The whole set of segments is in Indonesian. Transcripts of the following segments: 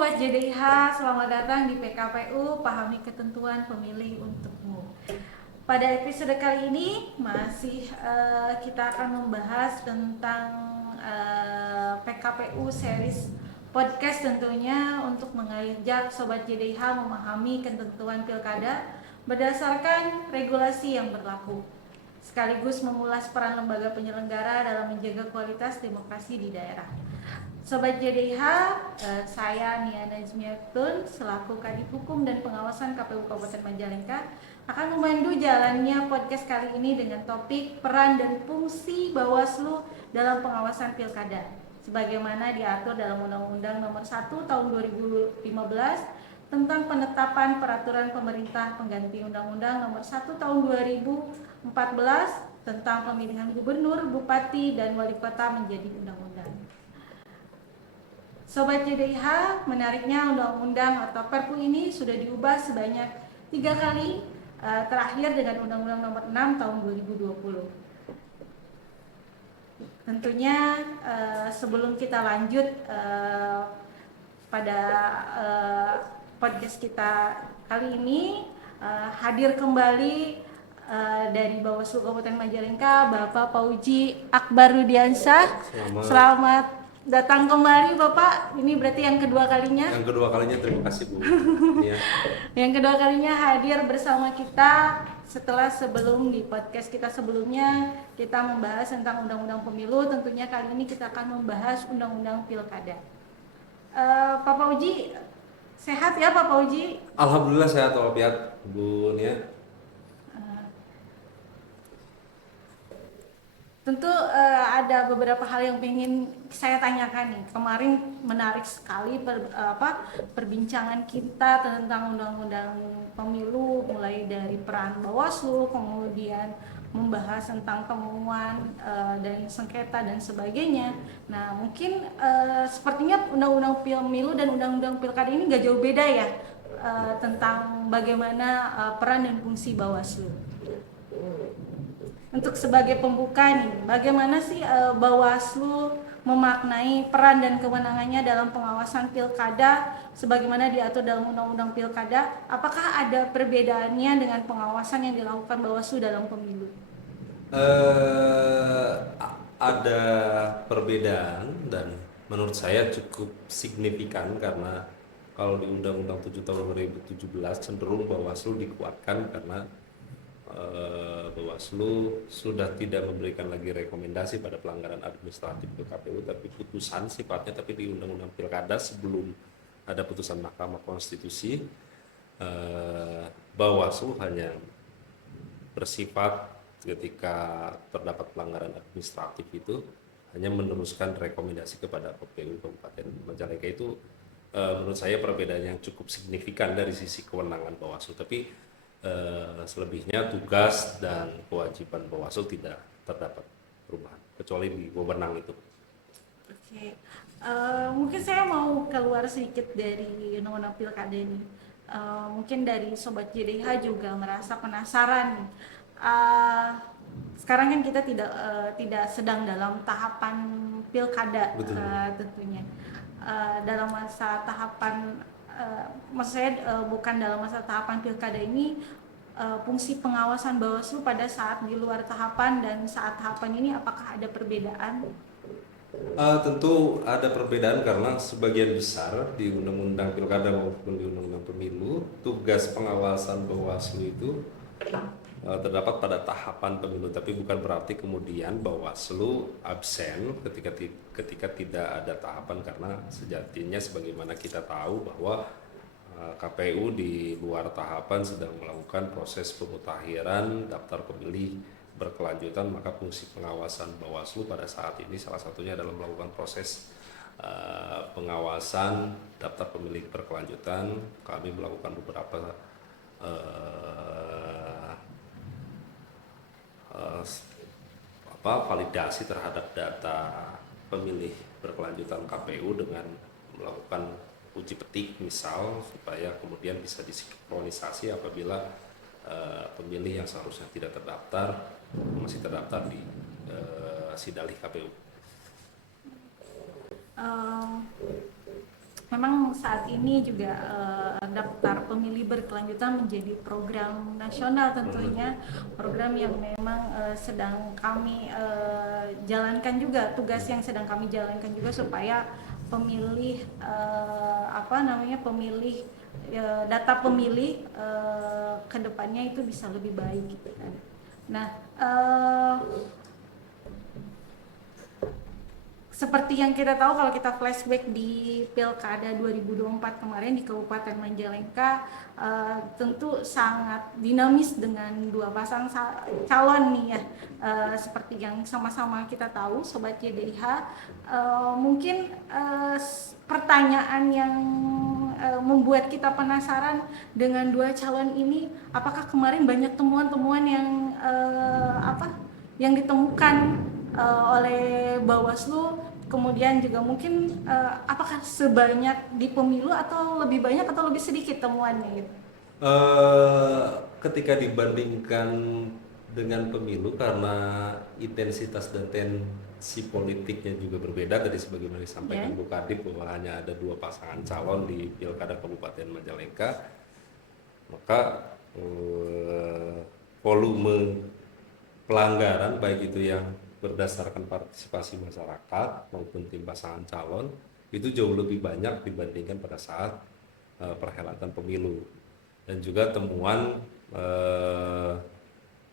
Sobat JDIH, selamat datang di PKPU, pahami ketentuan pemilih untukmu. Pada episode kali ini kita akan membahas tentang PKPU series podcast tentunya untuk mengajak Sobat JDIH memahami ketentuan pilkada berdasarkan regulasi yang berlaku, sekaligus mengulas peran lembaga penyelenggara dalam menjaga kualitas demokrasi di daerah. Sobat JDIH, saya Nia Najmiatun selaku Kadif Hukum dan Pengawasan KPU Kabupaten Majalengka akan memandu jalannya podcast kali ini dengan topik peran dan fungsi Bawaslu dalam pengawasan pilkada sebagaimana diatur dalam Undang-Undang Nomor 1 Tahun 2015 tentang penetapan peraturan pemerintah pengganti Undang-Undang Nomor 1 Tahun 2014 tentang pemilihan gubernur, bupati, dan wali kota menjadi undang-undang. Sobat JDIH, menariknya undang-undang atau Perpu ini sudah diubah sebanyak 3 kali, terakhir dengan Undang-Undang Nomor 6 Tahun 2020. Tentunya sebelum kita lanjut pada podcast kita kali ini, hadir kembali dari Bawaslu Kabupaten Majalengka, Bapak Pauji Akbarudiansyah. Selamat datang kembali Bapak, ini berarti yang kedua kalinya. Yang kedua kalinya, terima kasih Bu. Ya. Yang kedua kalinya hadir bersama kita setelah sebelum di podcast kita sebelumnya kita membahas tentang Undang-Undang Pemilu. Tentunya kali ini kita akan membahas Undang-Undang Pilkada. Pak Pauji, sehat ya Pak Pauji? Alhamdulillah sehat walafiat Bu Nia. Tentu ada beberapa hal yang ingin saya tanyakan nih. Kemarin menarik sekali perbincangan kita tentang undang-undang pemilu, mulai dari peran Bawaslu, kemudian membahas tentang temuan dan sengketa dan sebagainya. Nah, mungkin sepertinya undang-undang pemilu dan undang-undang pilkada ini nggak jauh beda ya tentang bagaimana peran dan fungsi Bawaslu. Untuk sebagai pembuka nih, bagaimana sih Bawaslu memaknai peran dan kewenangannya dalam pengawasan pilkada sebagaimana diatur dalam Undang-Undang Pilkada? Apakah ada perbedaannya dengan pengawasan yang dilakukan Bawaslu dalam pemilu? Ada perbedaan dan menurut saya cukup signifikan karena kalau di Undang-Undang 7 tahun 2017 cenderung Bawaslu dikuatkan karena Bawaslu sudah tidak memberikan lagi rekomendasi pada pelanggaran administratif ke KPU, tapi putusan sifatnya. Tapi di Undang-Undang Pilkada sebelum ada putusan Mahkamah Konstitusi, Bawaslu hanya bersifat ketika terdapat pelanggaran administratif itu hanya meneruskan rekomendasi kepada KPU Kabupaten Majalengka. Itu menurut saya perbedaan yang cukup signifikan dari sisi kewenangan Bawaslu. Tapi selebihnya tugas dan kewajiban Bawaslu tidak terdapat perubahan kecuali di wewenang itu. Oke, mungkin saya mau keluar sedikit dari undang-undang pilkada ini. Mungkin dari Sobat JDH juga merasa penasaran. Sekarang kan kita tidak sedang dalam tahapan pilkada, tentunya. Dalam masa tahapan maksud saya bukan dalam masa tahapan pilkada ini, fungsi pengawasan Bawaslu pada saat di luar tahapan dan saat tahapan ini apakah ada perbedaan? Tentu ada perbedaan karena sebagian besar di Undang-Undang Pilkada maupun di Undang-Undang Pemilu tugas pengawasan Bawaslu itu terdapat pada tahapan pemilu, tapi bukan berarti kemudian Bawaslu absen ketika tidak ada tahapan, karena sejatinya sebagaimana kita tahu bahwa KPU di luar tahapan sedang melakukan proses pemutakhiran daftar pemilih berkelanjutan. Maka fungsi pengawasan Bawaslu pada saat ini salah satunya adalah melakukan proses pengawasan daftar pemilih berkelanjutan. Kami melakukan beberapa validasi terhadap data pemilih berkelanjutan KPU dengan melakukan uji petik misal, supaya kemudian bisa disinkronisasi apabila pemilih yang seharusnya tidak terdaftar masih terdaftar di Sidalih KPU. memang saat ini juga daftar pemilih berkelanjutan menjadi program nasional tentunya, program yang memang sedang kami jalankan juga, tugas yang sedang kami jalankan juga supaya pemilih pemilih data pemilih kedepannya itu bisa lebih baik gitu kan. Nah, seperti yang kita tahu kalau kita flashback di Pilkada 2024 kemarin di Kabupaten Majalengka, tentu sangat dinamis dengan dua pasang calon nih ya, seperti yang sama-sama kita tahu Sobat YDIH. Mungkin pertanyaan yang membuat kita penasaran dengan dua calon ini, apakah kemarin banyak temuan-temuan yang ditemukan oleh Bawaslu, kemudian juga mungkin apakah sebanyak di pemilu atau lebih banyak atau lebih sedikit temuannya gitu? Ketika dibandingkan dengan pemilu, karena intensitas dan tensi politiknya juga berbeda, tadi sebagaimana disampaikan Bu Kadip bahwa hanya ada 2 pasangan calon di Pilkada Kabupaten Majalengka, maka volume pelanggaran baik itu yang berdasarkan partisipasi masyarakat maupun tim pasangan calon itu jauh lebih banyak dibandingkan pada saat perhelatan pemilu, dan juga temuan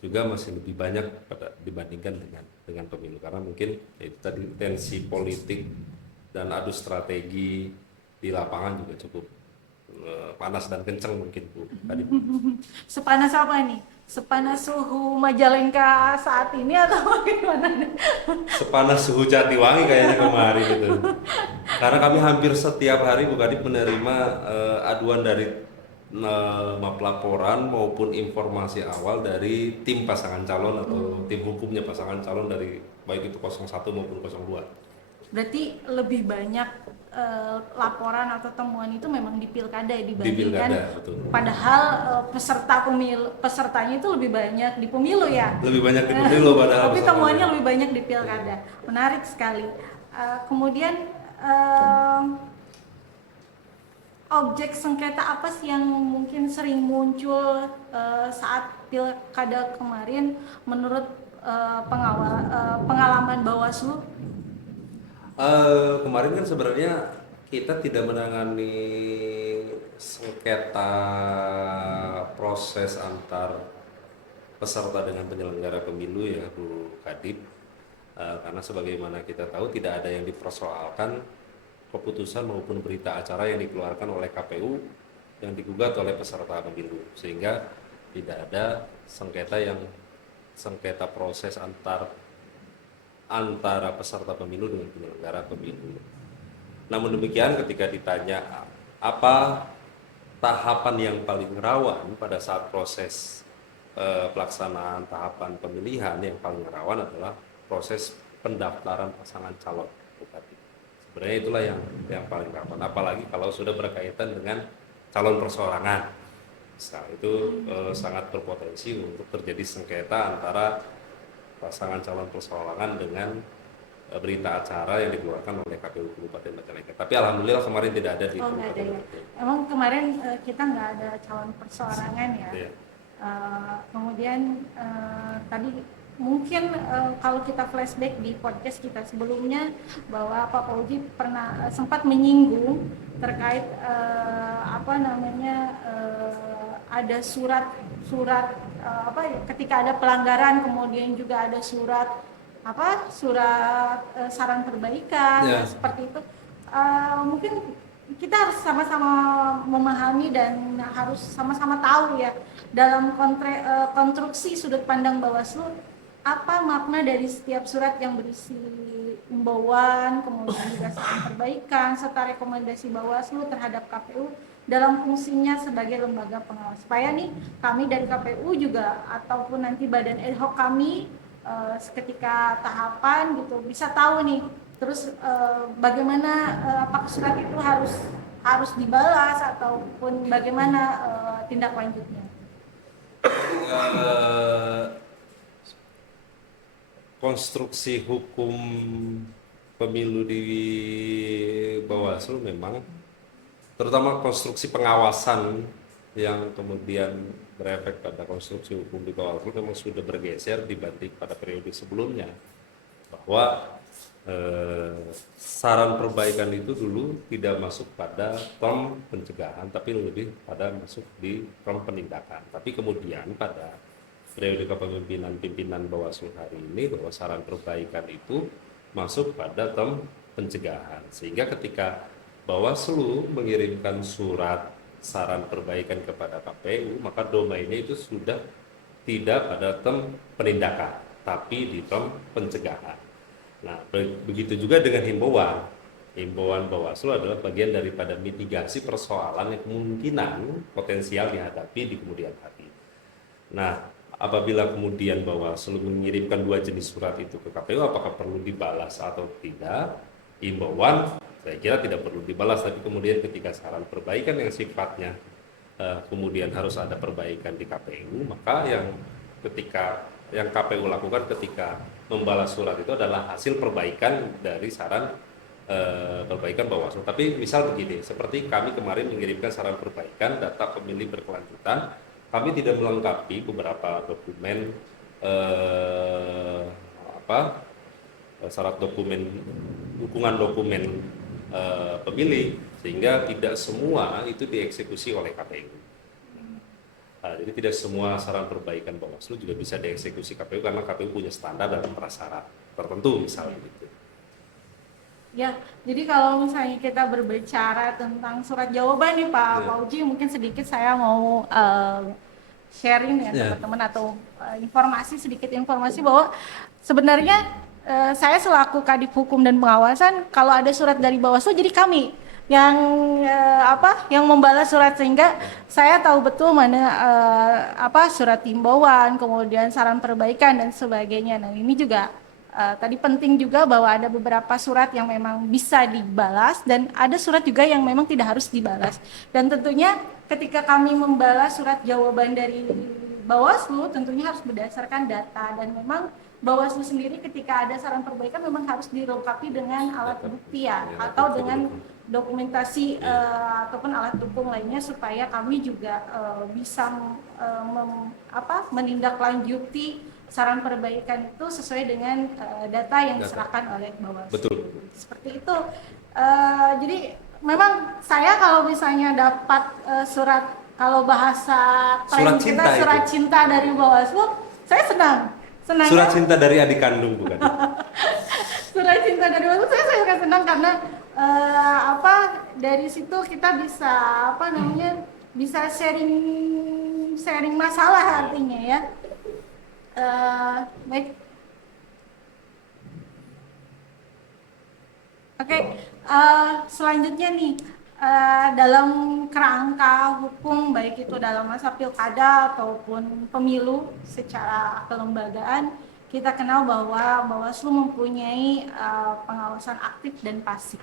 juga masih lebih banyak dibandingkan dengan pemilu, karena mungkin itu tadi tensi politik dan adu strategi di lapangan juga cukup panas dan kencang mungkin Bu tadi. Sepanas apa nih? Sepanas suhu Majalengka saat ini atau bagaimana nih? Sepanas suhu Jatiwangi kayaknya kemarin gitu. Karena kami hampir setiap hari Bu Kadip menerima aduan dari laporan maupun informasi awal dari tim pasangan calon atau tim hukumnya pasangan calon dari baik itu 01 maupun 02. Berarti lebih banyak laporan atau temuan itu memang di pilkada dibandingkan Di pilkada, betul. Padahal pesertanya itu lebih banyak di pemilu ya. Lebih banyak di pemilu padahal. Tapi temuannya lebih banyak di pilkada. Menarik sekali. Kemudian objek sengketa apa sih yang mungkin sering muncul saat pilkada kemarin menurut pengalaman Bawaslu? Kemarin kan sebenarnya kita tidak menangani sengketa proses antar peserta dengan penyelenggara pemilu ya Bu Kadip, karena sebagaimana kita tahu tidak ada yang dipersoalkan keputusan maupun berita acara yang dikeluarkan oleh KPU yang digugat oleh peserta pemilu, sehingga tidak ada sengketa proses antara peserta pemilu dengan penyelenggara pemilu. Namun demikian, ketika ditanya apa tahapan yang paling rawan pada saat proses pelaksanaan tahapan pemilihan, yang paling rawan adalah proses pendaftaran pasangan calon bupati. Sebenarnya itulah yang paling rawan, apalagi kalau sudah berkaitan dengan calon perseorangan. Nah, itu sangat berpotensi untuk terjadi sengketa antara pasangan calon perseorangan dengan berita acara yang dikeluarkan oleh KPU Kabupaten Majalengka. Tapi alhamdulillah kemarin tidak ada di Kabupaten Majalengka. Emang kemarin kita nggak ada calon perseorangan ya. Iya. Kemudian tadi mungkin kalau kita flashback di podcast kita sebelumnya bahwa Pak Fauji pernah sempat menyinggung terkait ada surat ketika ada pelanggaran, kemudian juga ada surat saran perbaikan, seperti itu. Mungkin kita harus sama-sama memahami dan harus sama-sama tahu ya dalam konstruksi sudut pandang Bawaslu apa makna dari setiap surat yang berisi imbauan, kemudian juga saran perbaikan serta rekomendasi Bawaslu terhadap KPU dalam fungsinya sebagai lembaga pengawas, supaya nih kami dari KPU juga ataupun nanti badan ad hoc kami ketika tahapan gitu bisa tahu nih terus bagaimana apakah surat itu harus dibalas ataupun bagaimana tindak lanjutnya. Konstruksi hukum pemilu di Bawaslu memang terutama konstruksi pengawasan yang kemudian berefek pada konstruksi hukum di Bawaslu memang sudah bergeser dibanding pada periode sebelumnya, bahwa saran perbaikan itu dulu tidak masuk pada term pencegahan tapi lebih pada masuk di term penindakan. Tapi kemudian pada periode kepemimpinan pimpinan Bawaslu hari ini, bahwa saran perbaikan itu masuk pada term pencegahan, sehingga ketika Bawaslu mengirimkan surat saran perbaikan kepada KPU, maka domainnya itu sudah tidak pada term penindakan, tapi di term pencegahan. Nah, begitu juga dengan himbauan. Himbauan Bawaslu adalah bagian daripada mitigasi persoalan yang kemungkinan potensial dihadapi di kemudian hari. Nah, apabila kemudian Bawaslu mengirimkan 2 jenis surat itu ke KPU, apakah perlu dibalas atau tidak? Himbauan saya kira tidak perlu dibalas, tapi kemudian ketika saran perbaikan yang sifatnya kemudian harus ada perbaikan di KPU, maka yang KPU lakukan ketika membalas surat itu adalah hasil perbaikan dari saran perbaikan Bawaslu. Tapi misal begini, seperti kami kemarin mengirimkan saran perbaikan data pemilih berkelanjutan, kami tidak melengkapi beberapa dokumen syarat dokumen, dukungan dokumen pemilih, sehingga tidak semua itu dieksekusi oleh KPU. Jadi tidak semua saran perbaikan Bawaslu juga bisa dieksekusi KPU karena KPU punya standar dan prasyarat tertentu misalnya gitu. Ya, jadi kalau misalnya kita berbicara tentang surat jawaban nih Pak Fauji, mungkin sedikit saya mau sharing dengan teman-teman atau sedikit informasi bahwa sebenarnya saya selaku Kadif Hukum dan Pengawasan, kalau ada surat dari Bawaslu jadi kami yang yang membalas surat, sehingga saya tahu betul mana surat himbauan, kemudian saran perbaikan dan sebagainya. Nah, ini juga tadi penting juga bahwa ada beberapa surat yang memang bisa dibalas dan ada surat juga yang memang tidak harus dibalas. Dan tentunya ketika kami membalas surat jawaban dari Bawaslu tentunya harus berdasarkan data, dan memang Bawaslu sendiri ketika ada saran perbaikan memang harus dilengkapi dengan alat bukti atau dengan dokumentasi ataupun alat dukung lainnya, supaya kami juga bisa menindaklanjuti saran perbaikan itu sesuai dengan data yang diserahkan oleh Bawaslu. Betul. Seperti itu. Jadi memang saya kalau misalnya dapat surat, kalau bahasa tren kita surat cinta dari Bawaslu, saya senang. Surat cinta dari adik kandung bukan? Surat cinta dari Bawaslu saya sangat senang karena dari situ kita bisa bisa sharing masalah artinya ya. Baik. Oke, selanjutnya nih, dalam kerangka hukum baik itu dalam masa pilkada ataupun pemilu secara kelembagaan, kita kenal bahwa Bawaslu mempunyai pengawasan aktif dan pasif.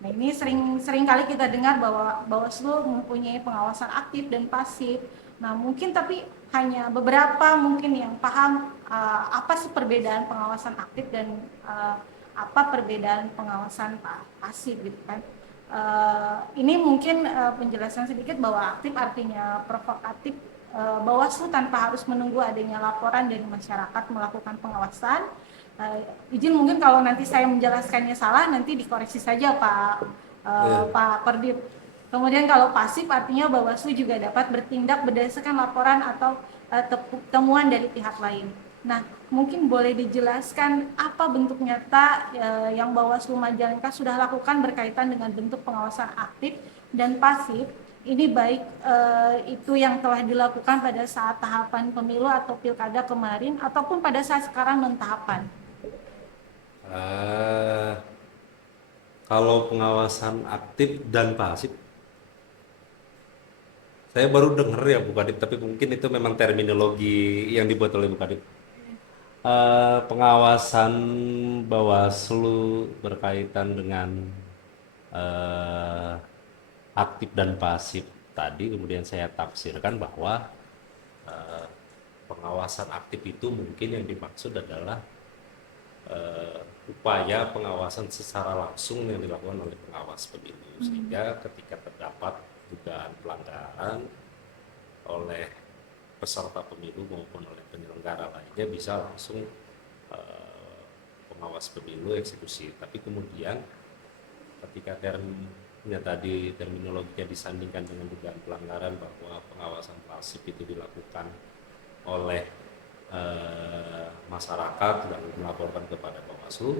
Nah, ini sering kali kita dengar bahwa Bawaslu mempunyai pengawasan aktif dan pasif. Nah, mungkin tapi hanya beberapa mungkin yang paham apa sih perbedaan pengawasan aktif dan apa perbedaan pengawasan pasif gitu kan. Ini mungkin penjelasan sedikit bahwa aktif artinya provokatif. Bawaslu tanpa harus menunggu adanya laporan dari masyarakat melakukan pengawasan. Izin mungkin kalau nanti saya menjelaskannya salah nanti dikoreksi saja Pak Perdip. Kemudian kalau pasif artinya Bawaslu juga dapat bertindak berdasarkan laporan atau temuan dari pihak lain. Nah, mungkin boleh dijelaskan apa bentuk nyata yang Bawaslu Majalengka sudah lakukan berkaitan dengan bentuk pengawasan aktif dan pasif. Ini baik itu yang telah dilakukan pada saat tahapan pemilu atau pilkada kemarin ataupun pada saat sekarang non-tahapan. Kalau pengawasan aktif dan pasif, saya baru dengar ya Bu Kadip, tapi mungkin itu memang terminologi yang dibuat oleh Bu Kadip. Pengawasan Bawaslu berkaitan dengan aktif dan pasif tadi, kemudian saya tafsirkan bahwa pengawasan aktif itu mungkin yang dimaksud adalah upaya pengawasan secara langsung yang dilakukan oleh pengawas pemilu, sehingga ketika terdapat dugaan pelanggaran oleh peserta pemilu maupun oleh penyelenggara lainnya bisa langsung pengawas pemilu eksekusi. Tapi kemudian ketika terminologinya disandingkan dengan dugaan pelanggaran, bahwa pengawasan pasif itu dilakukan oleh masyarakat dan melaporkan kepada Bawaslu,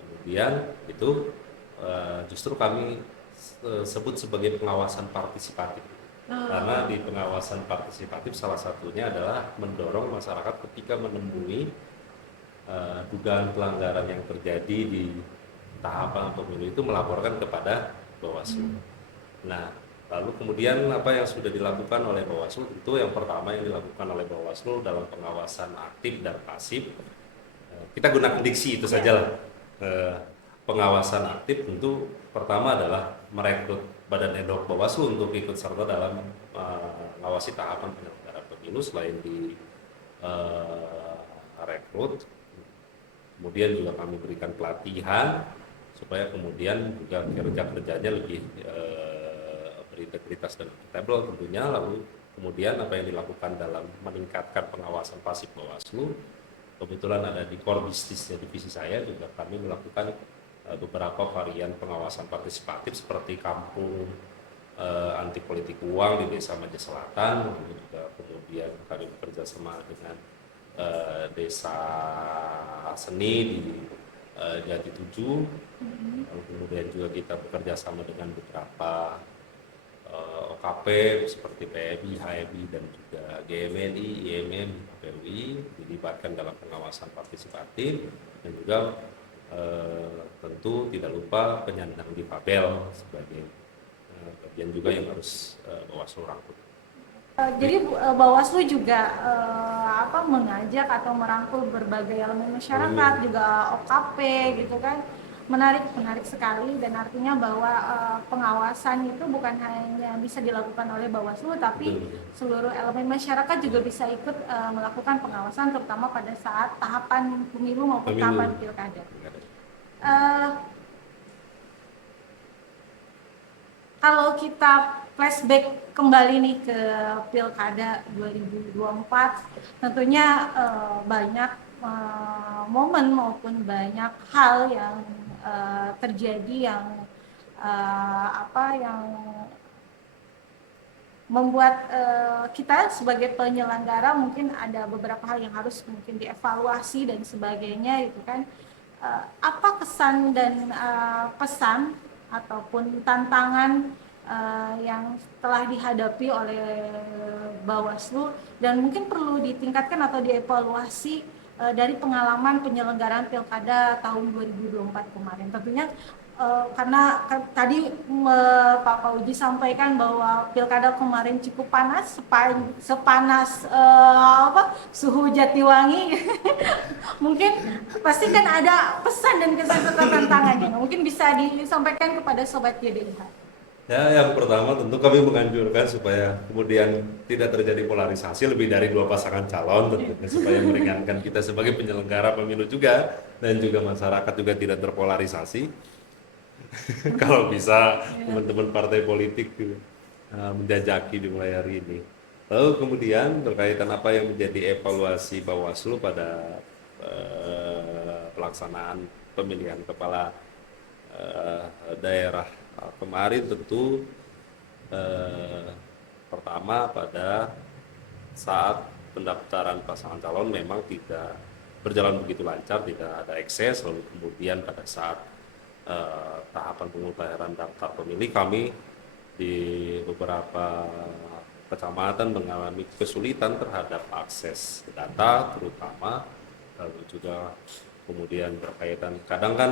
kemudian itu justru kami sebut sebagai pengawasan partisipatif. Karena di pengawasan partisipatif salah satunya adalah mendorong masyarakat ketika menemui dugaan pelanggaran yang terjadi di tahapan pemilu itu melaporkan kepada Bawaslu. Nah, lalu kemudian apa yang sudah dilakukan oleh Bawaslu? Itu yang pertama yang dilakukan oleh Bawaslu dalam pengawasan aktif dan pasif. Kita gunakan diksi itu sajalah. Pengawasan aktif tentu pertama adalah merekrut Badan Ad hoc Bawaslu untuk ikut serta dalam mengawasi tahapan penyelenggara pemilu. Selain di rekrut, kemudian juga kami berikan pelatihan supaya kemudian juga kerja-kerjanya lebih berintegritas dan akuntabel tentunya. Lalu kemudian apa yang dilakukan dalam meningkatkan pengawasan pasif Bawaslu, kebetulan ada di core bisnisnya divisi saya juga kami melakukan beberapa varian pengawasan partisipatif seperti kampung anti politik uang di Desa Maja Selatan, lalu juga kemudian kami bekerja sama dengan desa seni di Jati 7, lalu kemudian juga kita bekerja sama dengan beberapa OKP seperti PMI, HMI dan juga GMNI, IMM, KPUI dilibatkan dalam pengawasan partisipatif, dan juga tentu tidak lupa penyandang difabel sebagai bagian juga yang harus Bawaslu rangkul. Jadi Bawaslu juga mengajak atau merangkul berbagai elemen masyarakat, juga OKP gitu kan. Menarik sekali, dan artinya bahwa pengawasan itu bukan hanya bisa dilakukan oleh Bawaslu, tapi seluruh elemen masyarakat juga bisa ikut melakukan pengawasan, terutama pada saat tahapan pemilu maupun tahapan pilkada. Kalau kita flashback kembali nih ke Pilkada 2024, tentunya banyak momen maupun banyak hal yang terjadi yang yang membuat kita sebagai penyelenggara mungkin ada beberapa hal yang harus mungkin dievaluasi dan sebagainya, itu kan. Apa kesan dan pesan ataupun tantangan yang telah dihadapi oleh Bawaslu dan mungkin perlu ditingkatkan atau dievaluasi dari pengalaman penyelenggaraan Pilkada tahun 2024 kemarin? Tentunya karena tadi Pak Fauji sampaikan bahwa Pilkada kemarin cukup panas, sepanas suhu Jatiwangi. Mungkin pasti kan ada pesan dan kesan serta tantangannya. Mungkin bisa disampaikan kepada Sobat JDIH. Ya, yang pertama tentu kami menganjurkan supaya kemudian tidak terjadi polarisasi lebih dari 2 pasangan calon, tentunya supaya meringankan kita sebagai penyelenggara pemilu juga, dan juga masyarakat juga tidak terpolarisasi. Kalau bisa teman-teman partai politik juga menjajaki dimulai hari ini. Lalu kemudian berkaitan apa yang menjadi evaluasi Bawaslu pada pelaksanaan pemilihan kepala daerah kemarin, tentu pertama pada saat pendaftaran pasangan calon memang tidak berjalan begitu lancar, tidak ada ekses. Lalu kemudian pada saat tahapan pemutahiran daftar pemilih, kami di beberapa kecamatan mengalami kesulitan terhadap akses data terutama, lalu juga kemudian berkaitan kadang kan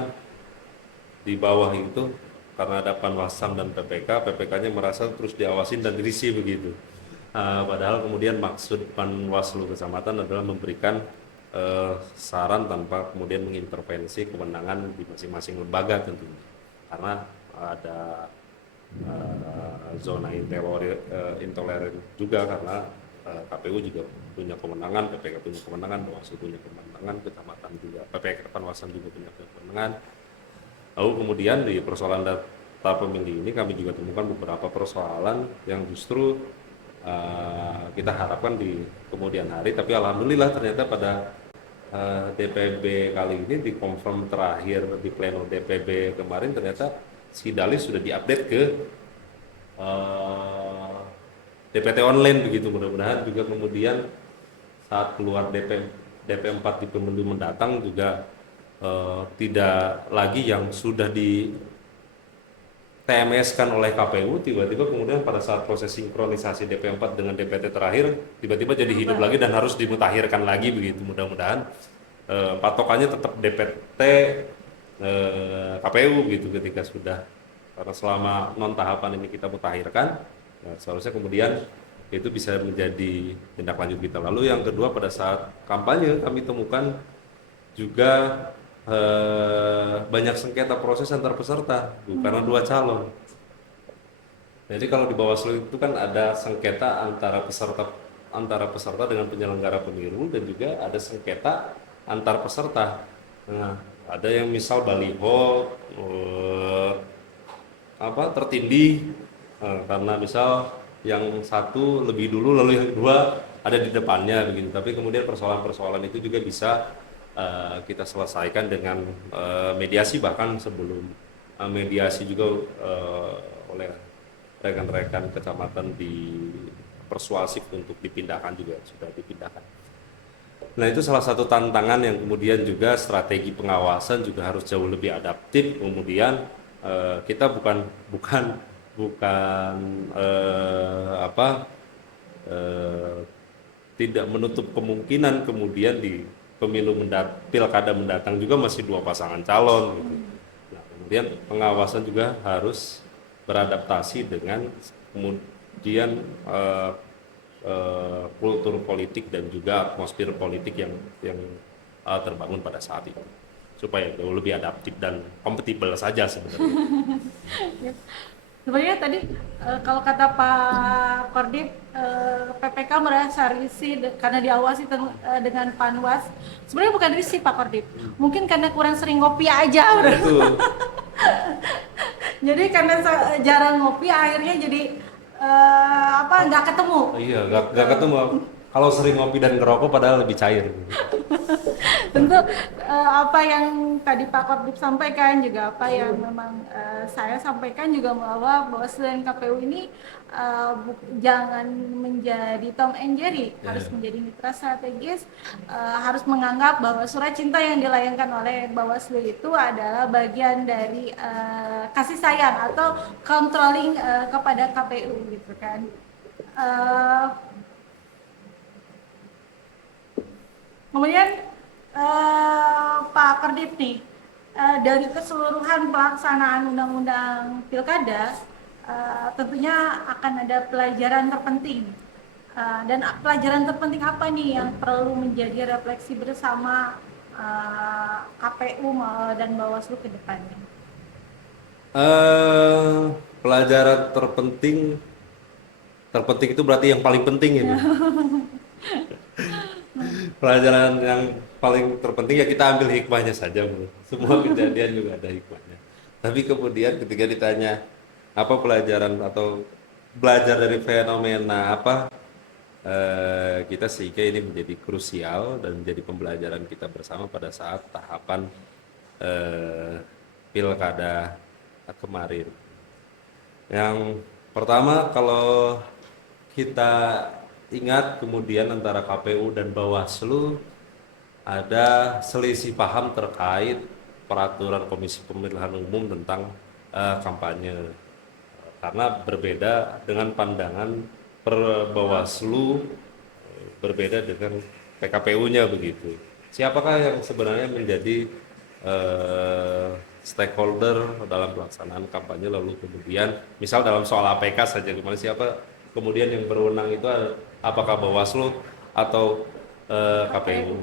di bawah itu karena ada Panwasam dan PPK-nya merasa terus diawasin dan dirisi begitu. Padahal kemudian maksud Panwaslu kecamatan adalah memberikan saran tanpa kemudian mengintervensi kewenangan di masing-masing lembaga tentunya, karena ada zona intoleran juga, karena KPU juga punya kewenangan, PPK punya kewenangan, Bawaslu punya kewenangan, kecamatan juga, PPK Panwasan juga punya kewenangan. Lalu kemudian di persoalan data pemilih ini kami juga temukan beberapa persoalan yang justru kita harapkan di kemudian hari, tapi alhamdulillah ternyata pada DPB kali ini dikonfirm terakhir di pleno DPB kemarin, ternyata si Dalis sudah diupdate ke DPT online begitu. Mudah-mudahan juga kemudian saat keluar DP4 di pemilu mendatang juga tidak lagi yang sudah di TMS-kan oleh KPU tiba-tiba kemudian pada saat proses sinkronisasi DP4 dengan DPT terakhir tiba-tiba jadi hidup lagi dan harus dimutakhirkan lagi begitu. Mudah-mudahan patokannya tetap DPT KPU gitu ketika sudah, karena selama non tahapan ini kita mutakhirkan, seharusnya kemudian itu bisa menjadi tindak lanjut kita. Lalu yang kedua, pada saat kampanye kami temukan juga banyak sengketa proses antar peserta karena dua calon. Jadi kalau di Bawaslu itu kan ada sengketa antara peserta dengan penyelenggara pemilu, dan juga ada sengketa antar peserta. Nah, ada yang misal baliho tertindih karena misal yang satu lebih dulu lalu yang kedua ada di depannya begitu. Tapi kemudian persoalan-persoalan itu juga bisa kita selesaikan dengan mediasi, bahkan sebelum mediasi juga oleh rekan-rekan kecamatan di persuasif untuk dipindahkan juga sudah dipindahkan. Nah, itu salah satu tantangan yang kemudian juga strategi pengawasan juga harus jauh lebih adaptif. Kemudian kita bukan tidak menutup kemungkinan kemudian di pilkada mendatang juga masih dua pasangan calon gitu. Nah, kemudian pengawasan juga harus beradaptasi dengan kemudian kultur politik dan juga atmosfer politik yang terbangun pada saat itu, supaya jauh lebih adaptif dan kompatibel saja sebenarnya. Sebenarnya tadi kalau kata Pak Kordip, PPK merasa risih karena diawasi dengan Panwas. Sebenarnya bukan risih Pak Kordip, mungkin karena kurang sering ngopi aja. Betul. Jadi karena jarang ngopi akhirnya jadi nggak ketemu. Iya, nggak ketemu. Kalau sering ngopi dan ngerokok padahal lebih cair. Tentu apa yang tadi Pak Kordip sampaikan, juga apa yang memang saya sampaikan juga, bahwa Bawaslu dan KPU ini jangan menjadi Tom and Jerry, harus menjadi mitra strategis, harus menganggap bahwa surat cinta yang dilayangkan oleh Bawaslu itu adalah bagian dari kasih sayang atau controlling kepada KPU gitu kan. Kemudian Pak Kordip nih, dari keseluruhan pelaksanaan undang-undang pilkada, tentunya akan ada pelajaran terpenting. Dan pelajaran terpenting apa nih yang perlu menjadi refleksi bersama KPU dan Bawaslu ke depannya? Pelajaran terpenting itu berarti yang paling penting ini. Pelajaran yang paling terpenting ya kita ambil hikmahnya saja, Bu. Semua kejadian juga ada hikmahnya. Tapi kemudian ketika ditanya apa pelajaran atau belajar dari fenomena apa, kita sehingga ini menjadi krusial dan menjadi pembelajaran kita bersama pada saat tahapan pilkada kemarin. Yang pertama, kalau kita ingat kemudian antara KPU dan Bawaslu ada selisih paham terkait peraturan Komisi Pemilihan Umum tentang kampanye, karena berbeda dengan pandangan Bawaslu, berbeda dengan PKPU-nya begitu. Siapakah yang sebenarnya menjadi stakeholder dalam pelaksanaan kampanye, lalu kemudian misal dalam soal APK saja, gimana siapa kemudian yang berwenang itu, apakah Bawaslu atau KPU.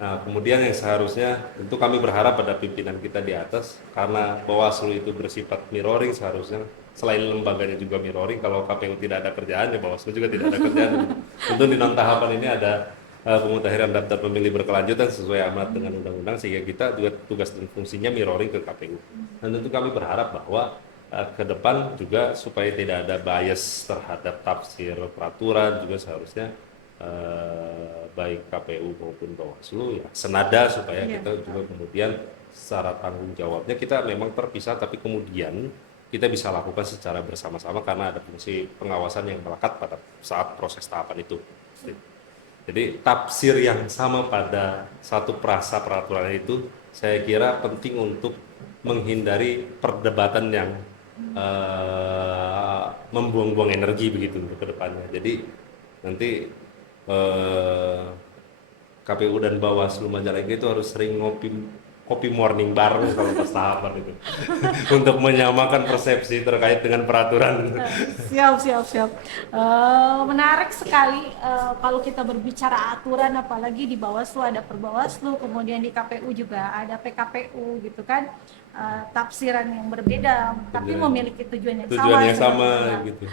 Nah, kemudian yang seharusnya tentu kami berharap pada pimpinan kita di atas, karena Bawaslu itu bersifat mirroring, seharusnya selain lembaganya juga mirroring, kalau KPU tidak ada kerjaan ya Bawaslu juga tidak ada kerjaan. Tentu di non tahapan ini ada pemutahiran daftar pemilih berkelanjutan sesuai amanat dengan undang-undang, sehingga kita juga tugas dan fungsinya mirroring ke KPU. Dan tentu kami berharap bahwa ke depan juga supaya tidak ada bias terhadap tafsir peraturan, juga seharusnya baik KPU maupun Bawaslu ya senada, supaya kita juga kemudian secara tanggung jawabnya kita memang terpisah, tapi kemudian kita bisa lakukan secara bersama-sama karena ada fungsi pengawasan yang melekat pada saat proses tahapan itu. Jadi tafsir yang sama pada satu prasa peraturan itu saya kira penting untuk menghindari perdebatan yang membuang-buang energi begitu untuk kedepannya. Jadi nanti KPU dan Bawaslu Majalengka itu harus sering kopi morning bareng kalau pas tahapan itu untuk menyamakan persepsi terkait dengan peraturan. Siap. Menarik sekali kalau kita berbicara aturan, apalagi di Bawaslu ada Perbawaslu, kemudian di KPU juga ada PKPU gitu kan. Tafsiran yang berbeda tapi memiliki tujuan yang sama sebenarnya. gitu.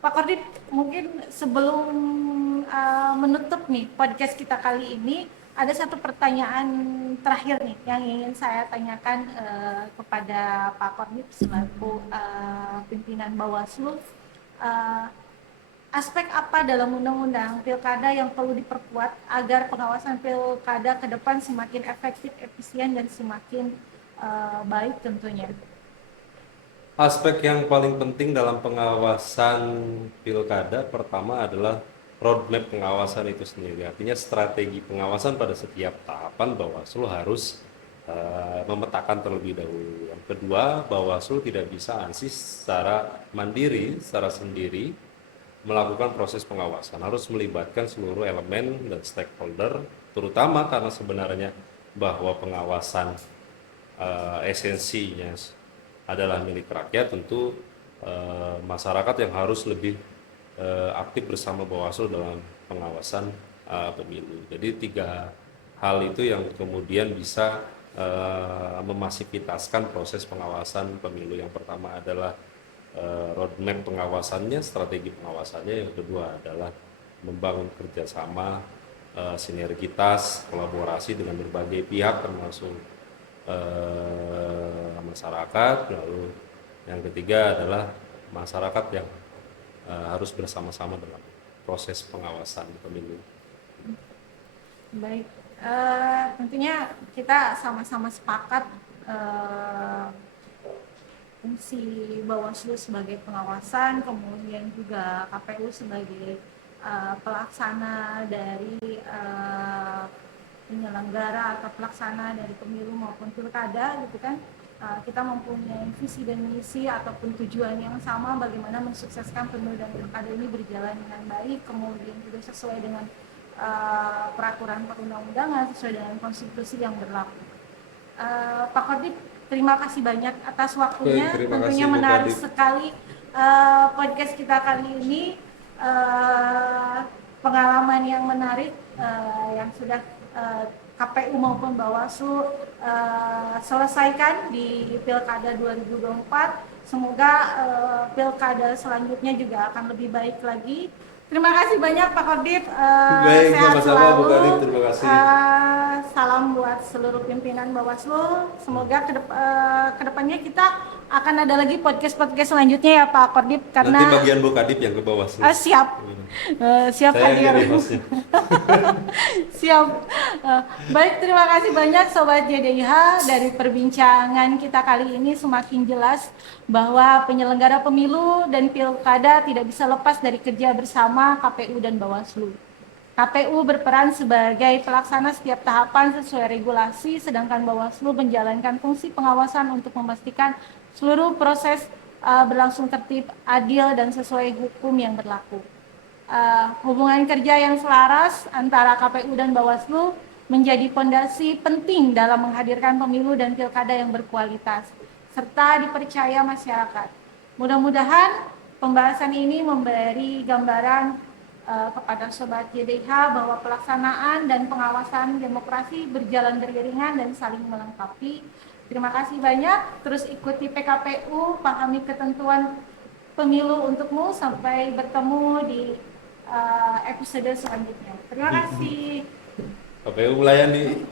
Pak Kordip, mungkin sebelum menutup nih podcast kita kali ini, ada satu pertanyaan terakhir nih yang ingin saya tanyakan kepada Pak Kordip selaku pimpinan Bawaslu. Aspek apa dalam undang-undang pilkada yang perlu diperkuat agar pengawasan pilkada ke depan semakin efektif, efisien, dan semakin baik tentunya? Aspek yang paling penting dalam pengawasan pilkada pertama adalah roadmap pengawasan itu sendiri. Artinya strategi pengawasan pada setiap tahapan Bawaslu harus memetakan terlebih dahulu. Yang kedua, Bawaslu tidak bisa ANSIS secara mandiri, secara sendiri melakukan proses pengawasan. Harus melibatkan seluruh elemen dan stakeholder, terutama karena sebenarnya bahwa pengawasan esensinya adalah milik rakyat. Tentu masyarakat yang harus lebih aktif bersama Bawaslu dalam pengawasan pemilu. Jadi 3 hal itu yang kemudian bisa memasifitaskan proses pengawasan pemilu. Yang pertama adalah roadmap pengawasannya, strategi pengawasannya. Yang kedua adalah membangun kerjasama, sinergitas, kolaborasi dengan berbagai pihak termasuk masyarakat. Lalu yang ketiga adalah masyarakat yang harus bersama-sama dalam proses pengawasan pemilu. Baik, tentunya kita sama-sama sepakat fungsi Bawaslu sebagai pengawasan, kemudian juga KPU sebagai pelaksana dari penyelenggara atau pelaksana dari pemilu maupun pilkada gitu kan. Kita mempunyai visi dan misi ataupun tujuan yang sama, bagaimana mensukseskan pemilu dan pilkada ini berjalan dengan baik, kemudian juga sesuai dengan peraturan perundang-undangan, sesuai dengan konstitusi yang berlaku. Pak Kordip, terima kasih banyak atas waktunya. Tentunya menarik sekali podcast kita kali ini, pengalaman yang menarik yang sudah KPU maupun Bawaslu selesaikan di Pilkada 2024. Semoga Pilkada selanjutnya juga akan lebih baik lagi. Terima kasih banyak Pak Kordip. Baik, sehat selalu. Terima kasih. Salam buat seluruh pimpinan Bawaslu. Semoga kedepannya kita akan ada lagi podcast selanjutnya ya Pak Kordip, karena nanti bagian Bu Kadip yang ke Bawaslu. Siap. Siap hadir. Siap. Baik, terima kasih banyak Sobat JDIH. Dari perbincangan kita kali ini semakin jelas bahwa penyelenggara pemilu dan pilkada tidak bisa lepas dari kerja bersama KPU dan Bawaslu. KPU berperan sebagai pelaksana setiap tahapan sesuai regulasi, sedangkan Bawaslu menjalankan fungsi pengawasan untuk memastikan seluruh proses berlangsung tertib, adil, dan sesuai hukum yang berlaku. Hubungan kerja yang selaras antara KPU dan Bawaslu menjadi fondasi penting dalam menghadirkan pemilu dan pilkada yang berkualitas, serta dipercaya masyarakat. Mudah-mudahan pembahasan ini memberi gambaran kepada Sobat JDIH bahwa pelaksanaan dan pengawasan demokrasi berjalan beriringan dan saling melengkapi. Terima kasih banyak. Terus ikuti PKPU, pahami ketentuan pemilu untukmu. Sampai bertemu di episode selanjutnya. Terima kasih. KPU melayani.